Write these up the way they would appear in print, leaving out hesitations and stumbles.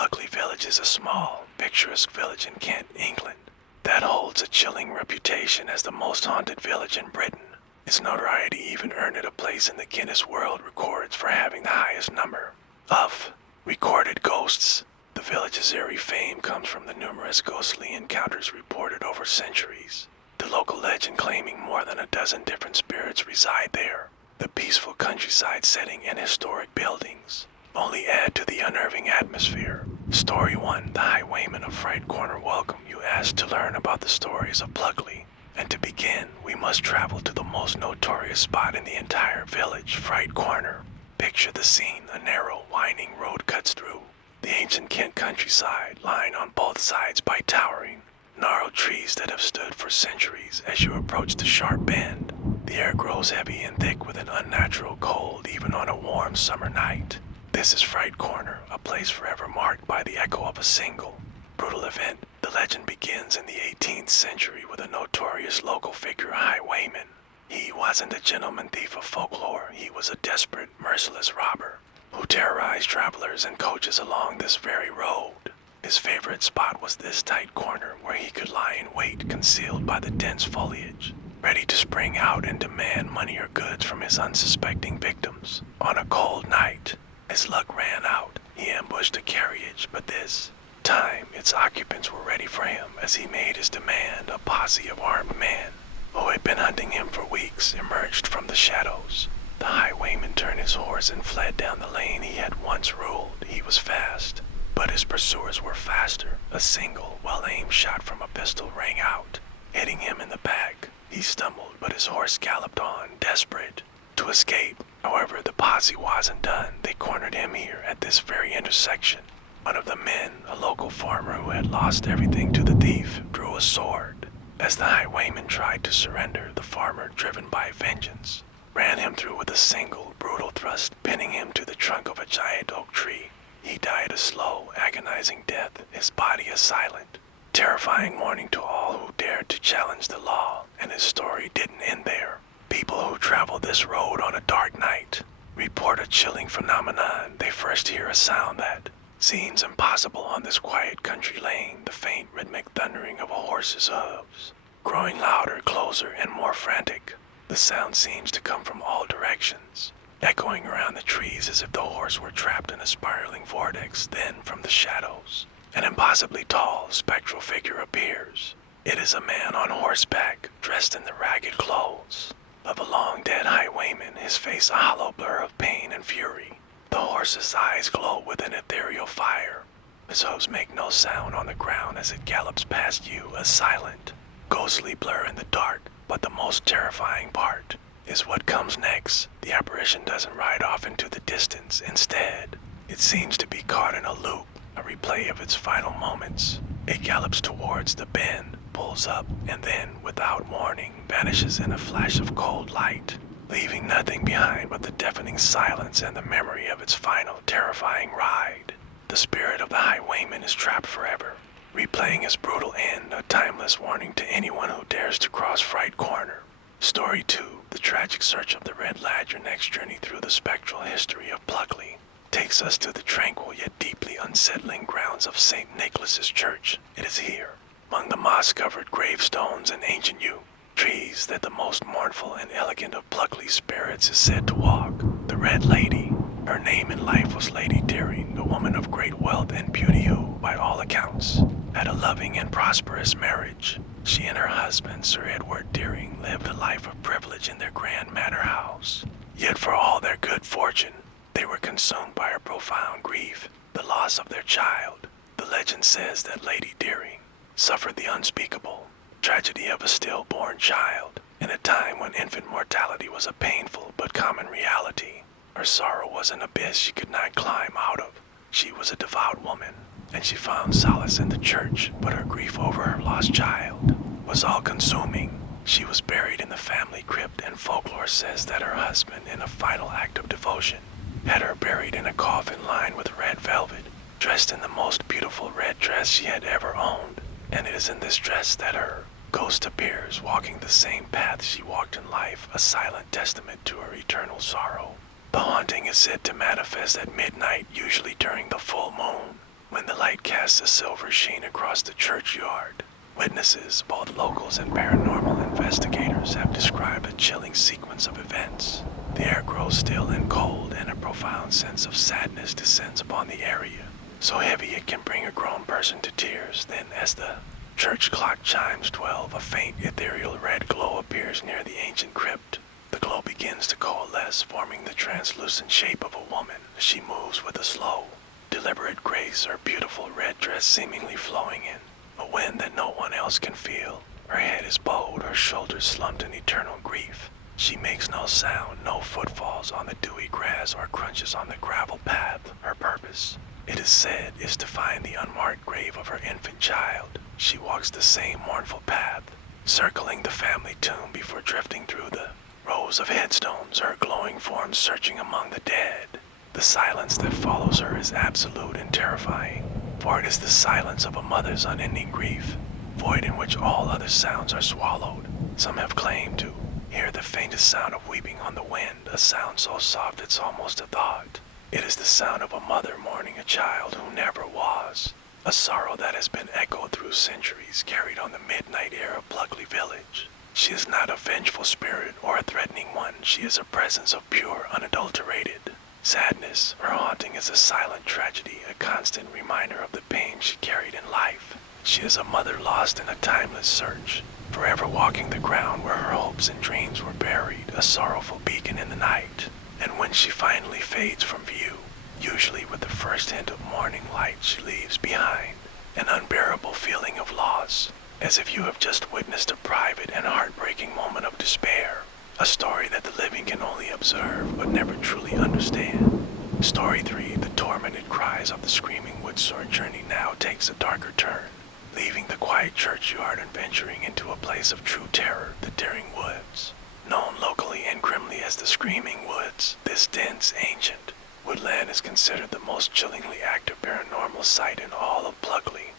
Pluckley Village is a small, picturesque village in Kent, England, that holds a chilling reputation as the most haunted village in Britain. Its notoriety even earned it a place in the Guinness World Records for having the highest number of recorded ghosts. The village's eerie fame comes from the numerous ghostly encounters reported over centuries. The local legend claiming more than a dozen different spirits reside there. The peaceful countryside setting and historic buildings only add to the unnerving atmosphere. Story 1, the Highwayman of Fright Corner welcome you asked to learn about the stories of Pluckley. And to begin, we must travel to the most notorious spot in the entire village, Fright Corner. Picture the scene: a narrow, winding road cuts through the ancient Kent countryside, lined on both sides by towering, gnarled trees that have stood for centuries. As you approach the sharp bend, the air grows heavy and thick with an unnatural cold even on a warm summer night. This is Fright Corner, a place forever marked by the echo of a single, brutal event. The legend begins in the 18th century with a notorious local figure, Highwayman. He wasn't a gentleman thief of folklore. He was a desperate, merciless robber who terrorized travelers and coaches along this very road. His favorite spot was this tight corner where he could lie in wait, concealed by the dense foliage, ready to spring out and demand money or goods from his unsuspecting victims. On a cold night, his luck ran out. He ambushed a carriage, but this time its occupants were ready for him. As he made his demand, a posse of armed men who had been hunting him for weeks emerged from the shadows. The Highwayman turned his horse and fled down the lane he had once ruled. He was fast, but his pursuers were faster. A single, well-aimed shot from a pistol rang out, hitting him in the back. He stumbled, but his horse galloped on, desperate to escape. However, the posse wasn't done. They cornered him here at this very intersection. One of the men, a local farmer who had lost everything to the thief, drew a sword. As the Highwayman tried to surrender, the farmer, driven by vengeance, ran him through with a single, brutal thrust, pinning him to the trunk of a giant oak tree. He died a slow, agonizing death, his body a silent, terrifying warning to all who dared to challenge the law. And his story didn't end there. People who travel this road on a dark night report a chilling phenomenon. They first hear a sound that seems impossible on this quiet country lane, the faint rhythmic thundering of a horse's hooves, growing louder, closer, and more frantic. The sound seems to come from all directions, echoing around the trees as if the horse were trapped in a spiraling vortex. Then, from the shadows, an impossibly tall, spectral figure appears. It is a man on horseback, dressed in the ragged clothes of a long-dead highwayman, his face a hollow blur of pain and fury. The horse's eyes glow with an ethereal fire. His hooves make no sound on the ground as it gallops past you, a silent, ghostly blur in the dark. But the most terrifying part is what comes next. The apparition doesn't ride off into the distance. Instead, it seems to be caught in a loop, a replay of its final moments. It gallops towards the bend, pulls up, and then, without warning, vanishes in a flash of cold light, leaving nothing behind but the deafening silence and the memory of its final terrifying ride. The spirit of the Highwayman is trapped forever, replaying his brutal end, a timeless warning to anyone who dares to cross Fright Corner. Story 2, the tragic search of the Red Lad. Your next journey through the spectral history of Pluckley takes us to the tranquil yet deeply unsettling grounds of St. Nicholas's Church. It is here, among the moss-covered gravestones and ancient yew trees, that the most mournful and elegant of Pluckley's spirits is said to walk. The Red Lady. Her name in life was Lady Deering, a woman of great wealth and beauty who, by all accounts, had a loving and prosperous marriage. She and her husband, Sir Edward Deering, lived a life of privilege in their grand manor house. Yet for all their good fortune, they were consumed by a profound grief, the loss of their child. The legend says that Lady Deering suffered the unspeakable tragedy of a stillborn child, in a time when infant mortality was a painful but common reality. Her sorrow was an abyss she could not climb out of. She was a devout woman, and she found solace in the church, but her grief over her lost child was all-consuming. She was buried in the family crypt, and folklore says that her husband, in a final act of devotion, had her buried in a coffin lined with red velvet, dressed in the most beautiful red dress she had ever owned. And it is in this dress that her ghost appears, walking the same path she walked in life, a silent testament to her eternal sorrow. The haunting is said to manifest at midnight, usually during the full moon, when the casts a silver sheen across the churchyard. Witnesses, both locals and paranormal investigators, have described a chilling sequence of events. The air grows still and cold, and a profound sense of sadness descends upon the area, so heavy it can bring a grown person to tears. Then, as the church clock chimes 12, a faint, ethereal red glow appears near the ancient crypt. The glow begins to coalesce, forming the translucent shape of a woman. She moves with a slow, deliberate grace, her beautiful red dress seemingly flowing in a wind that no one else can feel. Her head is bowed, her shoulders slumped in eternal grief. She makes no sound, no footfalls on the dewy grass or crunches on the gravel path. Her purpose, it is said, is to find the unmarked grave of her infant child. She walks the same mournful path, circling the family tomb before drifting through the rows of headstones, her glowing form searching among the dead. The silence that follows her is absolute and terrifying, for it is the silence of a mother's unending grief, void in which all other sounds are swallowed. Some have claimed to hear the faintest sound of weeping on the wind, a sound so soft it's almost a thought. It is the sound of a mother mourning a child who never was, a sorrow that has been echoed through centuries, carried on the midnight air of Pluckley Village. She is not a vengeful spirit or a threatening one. She is a presence of pure, unadulterated sadness. Her haunting is a silent tragedy, a constant reminder of the pain she carried in life. She is a mother lost in a timeless search, forever walking the ground where her hopes and dreams were buried, a sorrowful beacon in the night. And when she finally fades from view, usually with the first hint of morning light, she leaves behind an unbearable feeling of loss, as if you have just witnessed a private and heartbreaking moment of despair, a story that the living can only observe but never truly understand. Story 3, the tormented cries of the screaming woodsore journey now takes a darker turn, leaving the quiet churchyard and venturing into a place of true terror, the Daring Woods. Known locally and grimly as the Screaming Woods, this dense, ancient woodland is considered the most chillingly active paranormal site in all of Pluckley.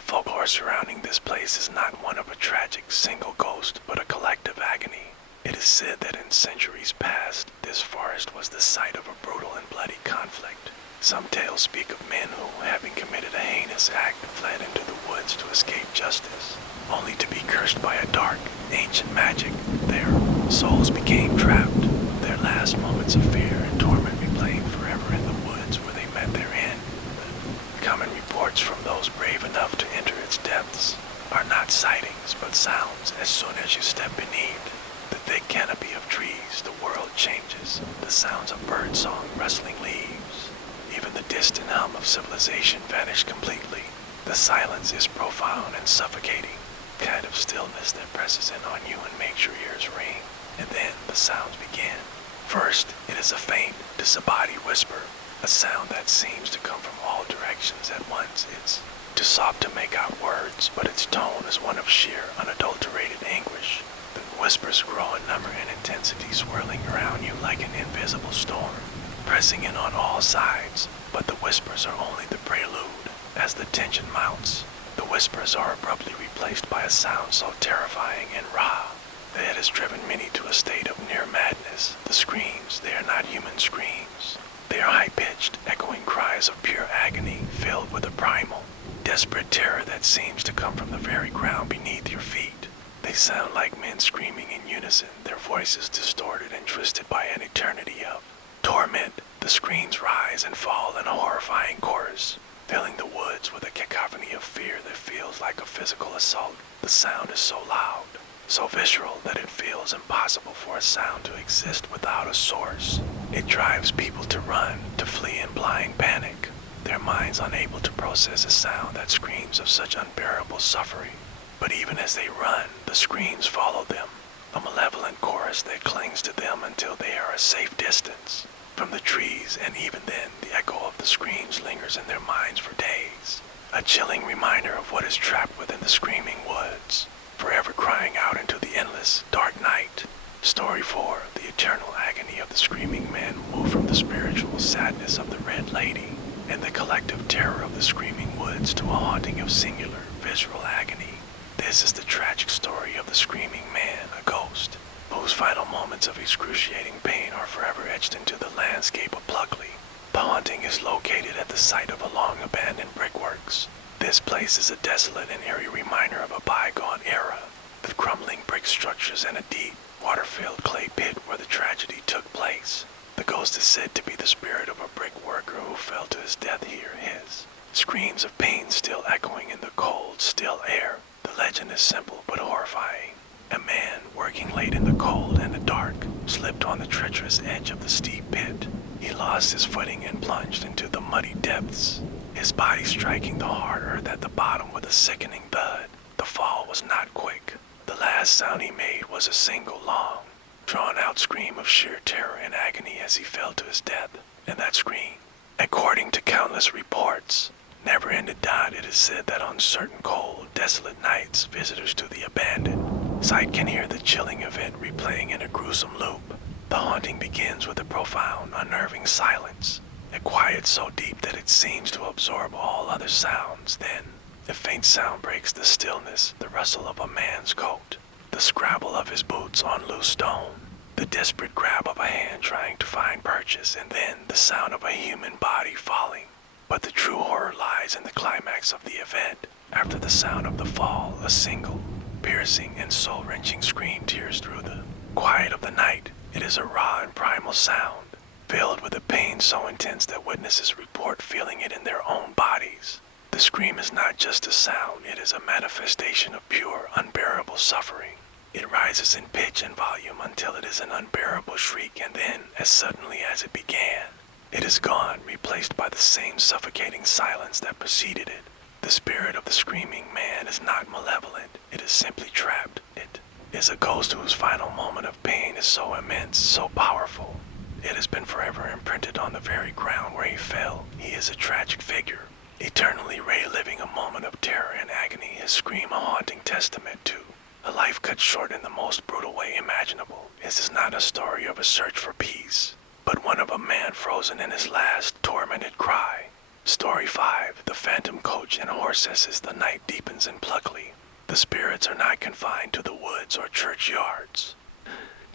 Folklore surrounding this place is not one of a tragic single ghost, but a collective agony. It is said that in centuries past, this forest was the site of a brutal and bloody conflict. Some tales speak of men who, having committed a heinous act, fled into the woods to escape justice, only to be cursed by a dark, ancient magic. Their souls became trapped, their last moments of fear and torment replaying forever in the woods where they met their end. Common reports from those brave enough to enter its depths are not sightings, but sounds. As soon as you step beneath the thick canopy of trees, the world changes. The sounds of birdsong, rustling leaves, even the distant hum of civilization vanish completely. The silence is profound and suffocating, a kind of stillness that presses in on you and makes your ears ring. And then the sounds begin. First, it is a faint, disembodied whisper, a sound that seems to come from all directions at once. It's too soft to make out words, but its tone is one of sheer, unadulterated anguish. The whispers grow in number and intensity, swirling around you like an invisible storm, pressing in on all sides. But the whispers are only the prelude. As the tension mounts, the whispers are abruptly replaced by a sound so terrifying and raw that it has driven many to a state of near madness. The screams, they are not human screams. They are high-pitched, echoing cries of pure agony, filled with a primal, desperate terror that seems to come from the very ground beneath your feet. They sound like men screaming in unison, their voices distorted and twisted by an eternity of torment. The screams rise and fall in a horrifying chorus, filling the woods with a cacophony of fear that feels like a physical assault. The sound is so loud, so visceral, that it feels impossible for a sound to exist without a source. It drives people to run, to flee in blind panic, their minds unable to process a sound that screams of such unbearable suffering. But even as they run, the screams follow them, a malevolent chorus that clings to them until they are a safe distance from the trees, and even then, the echo of the screams lingers in their minds for days, a chilling reminder of what is trapped within the screaming woods, forever crying out into the endless, dark night. Story 4, the eternal agony of the screaming men, moved from the spiritual sadness of the Red Lady and the collective terror of the screaming woods to a haunting of singular, visceral agony. This is the tragic story of the screaming man, a ghost, whose final moments of excruciating pain are forever etched into the landscape of Pluckley. The haunting is located at the site of a long-abandoned brickworks, This place is a desolate and eerie reminder of a bygone era, with crumbling brick structures and a deep, water-filled clay pit where the tragedy took place. The ghost is said to be the spirit of a brick worker who fell to his death here. His screams of pain still echoing in the cold, still air. The legend is simple but horrifying. A man, working late in the cold and the dark, slipped on the treacherous edge of the steep pit. He lost his footing and plunged into the muddy depths, his body striking the hard earth at the bottom with a sickening thud. The fall was not quick. The last sound he made was a single long, drawn-out scream of sheer terror and agony as he fell to his death. And that scream, according to countless reports, never ended. It is said that on certain cold, desolate nights, visitors to the abandoned site can hear the chilling event replaying in a gruesome loop. The haunting begins with a profound, unnerving silence, a quiet so deep that it seems to absorb all other sounds. Then, a faint sound breaks the stillness, the rustle of a man's coat, the scrabble of his boots on loose stone, the desperate grab of a hand trying to find purchase, and then the sound of a human body falling. But the true horror lies in the climax of the event. After the sound of the fall, a single, piercing and soul-wrenching scream tears through the quiet of the night. It is a raw and primal sound, filled with a pain so intense that witnesses report feeling it in their own bodies. The scream is not just a sound, it is a manifestation of pure, unbearable suffering. It rises in pitch and volume until it is an unbearable shriek, and then, as suddenly as it began, it is gone, replaced by the same suffocating silence that preceded it. The spirit of the screaming man is not malevolent, it is simply trapped. It is a ghost whose final moment of pain is so immense, so powerful. It has been forever imprinted on the very ground where he fell. He is a tragic figure, eternally reliving a moment of terror and agony, his scream a haunting testament to a life cut short in the most brutal way imaginable. This is not a story of a search for peace, but one of a man frozen in his last tormented cry. Story 5, The Phantom Coach and Horses. As the night deepens in Pluckley, the spirits are not confined to the woods or churchyards.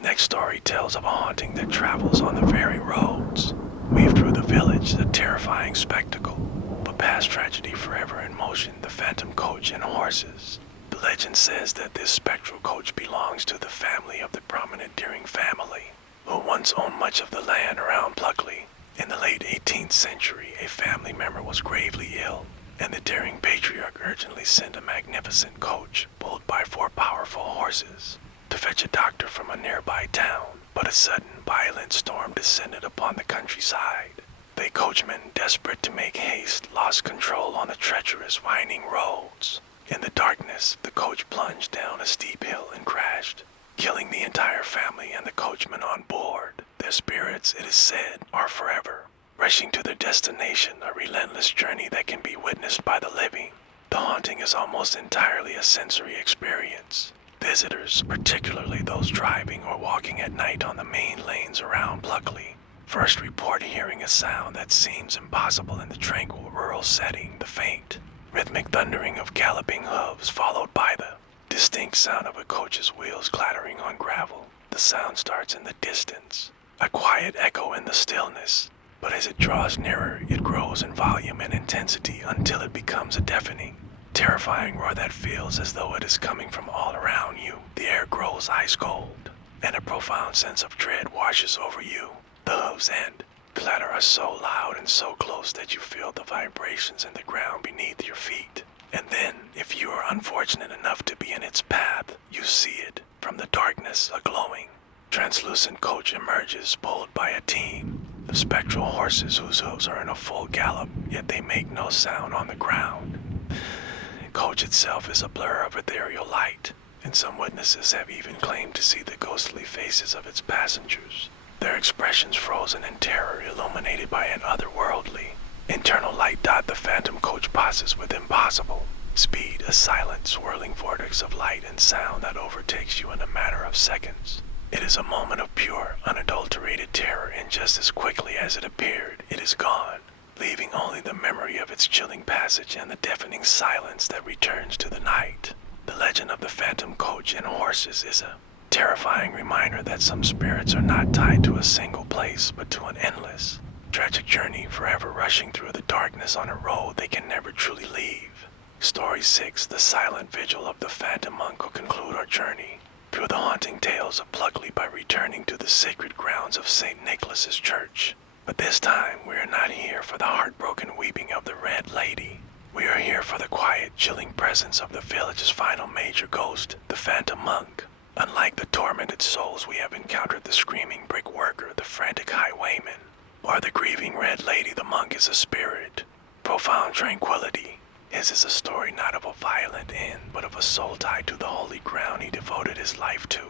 Next story tells of a haunting that travels on the very roads. Weave through the village, a terrifying spectacle, but past tragedy forever in motion, the Phantom Coach and Horses. The legend says that this spectral coach belongs to the family of the prominent Deering family, who once owned much of the land around Pluckley. In the late 18th century, a family member was gravely ill, and the daring patriarch urgently sent a magnificent coach pulled by 4 powerful horses to fetch a doctor from a nearby town. But a sudden, violent storm descended upon the countryside. The coachman, desperate to make haste, lost control on the treacherous, winding roads. In the darkness, the coach plunged down a steep hill and crashed, killing the entire family and the coachman on board. Their spirits, it is said, are forever, rushing to their destination, a relentless journey that can be witnessed by the living. The haunting is almost entirely a sensory experience. Visitors, particularly those driving or walking at night on the main lanes around Pluckley, first report hearing a sound that seems impossible in the tranquil rural setting, the faint, rhythmic thundering of galloping hooves, followed by the distinct sound of a coach's wheels clattering on gravel. The sound starts in the distance, a quiet echo in the stillness, but as it draws nearer, it grows in volume and intensity until it becomes a deafening, terrifying roar that feels as though it is coming from all around you. The air grows ice cold, and a profound sense of dread washes over you. The hooves and clatter are so loud and so close that you feel the vibrations in the ground beneath your feet. And then, if you are unfortunate enough to be in its path, you see it. From the darkness, a glowing, translucent coach emerges, pulled by a team of spectral horses whose hooves are in a full gallop, yet they make no sound on the ground. The coach itself is a blur of ethereal light, and some witnesses have even claimed to see the ghostly faces of its passengers, their expressions frozen in terror, illuminated by an otherworldly, internal light. The phantom coach passes with impossible speed, a silent, swirling vortex of light and sound that overtakes you in a matter of seconds. It is a moment of pure, unadulterated terror, and just as quickly as it appeared, it is gone, leaving only the memory of its chilling passage and the deafening silence that returns to the night. The legend of the phantom coach and horses is a terrifying reminder that some spirits are not tied to a single place, but to an endless, tragic journey, forever rushing through the darkness on a road they can never truly leave. Story 6, The Silent Vigil of the Phantom Monk, will conclude our journey through the haunting tales of Pluckley by returning to the sacred grounds of St. Nicholas's Church. But this time, we are not here for the heartbroken weeping of the Red Lady. We are here for the quiet, chilling presence of the village's final major ghost, the Phantom Monk. Unlike the tormented souls we have encountered, the screaming brick worker, the frantic Highwayman, or the grieving Red Lady, the monk is a spirit. Profound tranquility. His is a story not of a violent end, but of a soul tied to the holy ground he devoted his life to.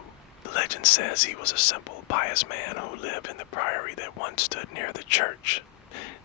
The legend says he was a simple, pious man who lived in the priory that once stood near the church.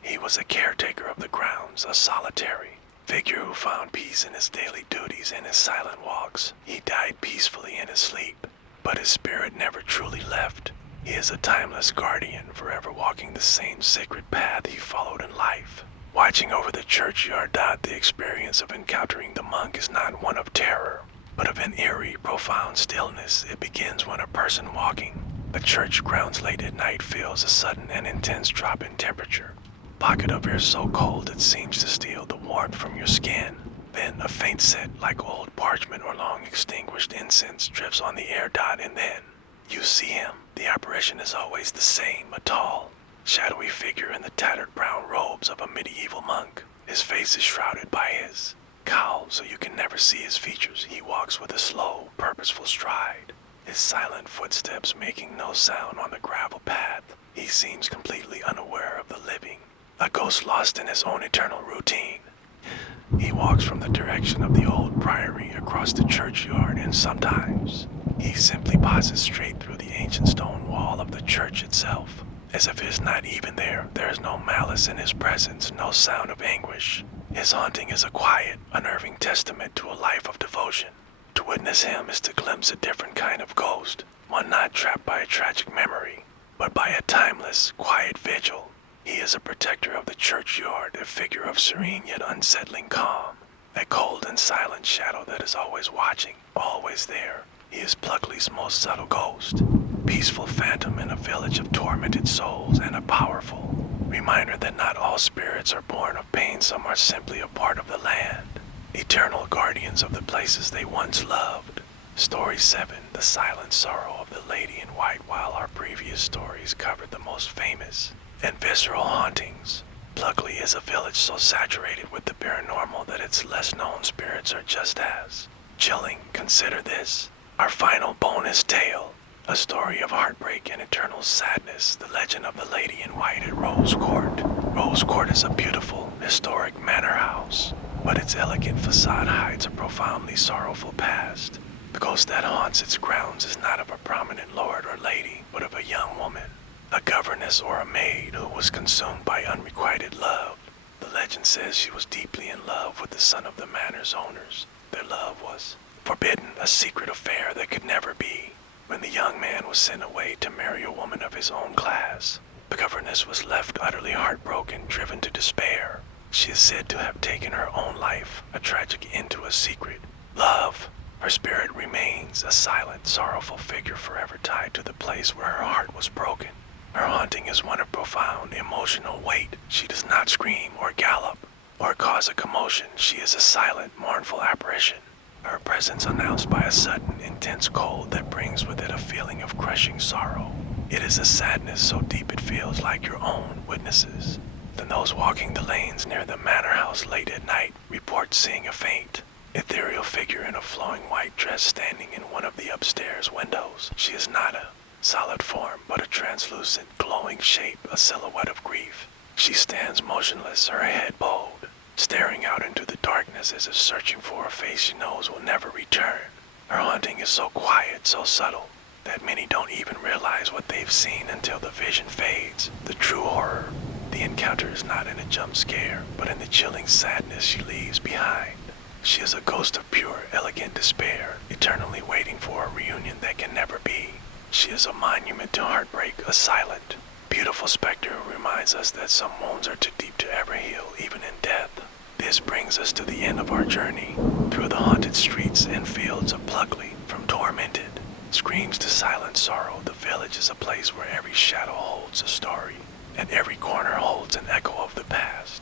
He was a caretaker of the grounds, a solitary figure who found peace in his daily duties and his silent walks. He died peacefully in his sleep, but his spirit never truly left. He is a timeless guardian, forever walking the same sacred path he followed in life. Watching over the churchyard, the experience of encountering the monk is not one of terror, but of an eerie, profound stillness. It begins when a person walking the church grounds late at night feels a sudden and intense drop in temperature. A pocket of air so cold it seems to steal the warmth from your skin. Then a faint scent like old parchment or long extinguished incense drifts on the air, and then you see him. The apparition is always the same, a tall, shadowy figure in the tattered brown robes of a medieval monk. His face is shrouded by his cowl, so you can never see his features. He walks with a slow, purposeful stride, his silent footsteps making no sound on the gravel path. He seems completely unaware of the living, a ghost lost in his own eternal routine. He walks from the direction of the old priory across the churchyard, and sometimes he simply passes straight through the ancient stone wall of the church itself. As if he is not even there, there is no malice in his presence, no sound of anguish. His haunting is a quiet, unnerving testament to a life of devotion. To witness him is to glimpse a different kind of ghost, one not trapped by a tragic memory, but by a timeless, quiet vigil. He is a protector of the churchyard, a figure of serene yet unsettling calm, a cold and silent shadow that is always watching, always there. He is Pluckley's most subtle ghost, peaceful phantom in a village of tormented souls, and a powerful reminder that not all spirits are born of pain. Some are simply a part of the land, eternal guardians of the places they once loved. Story 7, The Silent Sorrow of the Lady in White. While our previous stories covered the most famous and visceral hauntings, Pluckley is a village so saturated with the paranormal that its less-known spirits are just as chilling. Consider this, our final bonus tale, a story of heartbreak and eternal sadness, the legend of the Lady in White at Rose Court. Rose Court is a beautiful, historic manor house, but its elegant facade hides a profoundly sorrowful past. The ghost that haunts its grounds is not of a prominent lord or lady, but of a young woman, a governess or a maid who was consumed by unrequited love. The legend says she was deeply in love with the son of the manor's owners. Their love was forbidden, a secret affair that could never be. When the young man was sent away to marry a woman of his own class, the governess was left utterly heartbroken, driven to despair. She is said to have taken her own life, a tragic end to a secret love. Her spirit remains a silent, sorrowful figure forever tied to the place where her heart was broken. Her haunting is one of profound emotional weight. She does not scream or gallop or cause a commotion. She is a silent, mournful apparition, her presence announced by a sudden, intense cold that brings with it a feeling of crushing sorrow. It is a sadness so deep it feels like your own witnesses. Then those walking the lanes near the manor house late at night report seeing a faint, ethereal figure in a flowing white dress standing in one of the upstairs windows. She is not a solid form, but a translucent, glowing shape, a silhouette of grief. She stands motionless, her head bowed, staring out into the darkness as if searching for a face she knows will never return. Her haunting is so quiet, so subtle, that many don't even realize what they've seen until the vision fades. The true horror, the encounter is not in a jump scare, but in the chilling sadness she leaves behind. She is a ghost of pure, elegant despair, eternally waiting for a reunion that can never be. She is a monument to heartbreak, a silent, beautiful specter who reminds us that some wounds are too deep to ever heal, even in death. This brings us to the end of our journey through the haunted streets and fields of Pluckley. From tormented screams to silent sorrow, the village is a place where every shadow holds a story, and every corner holds an echo of the past.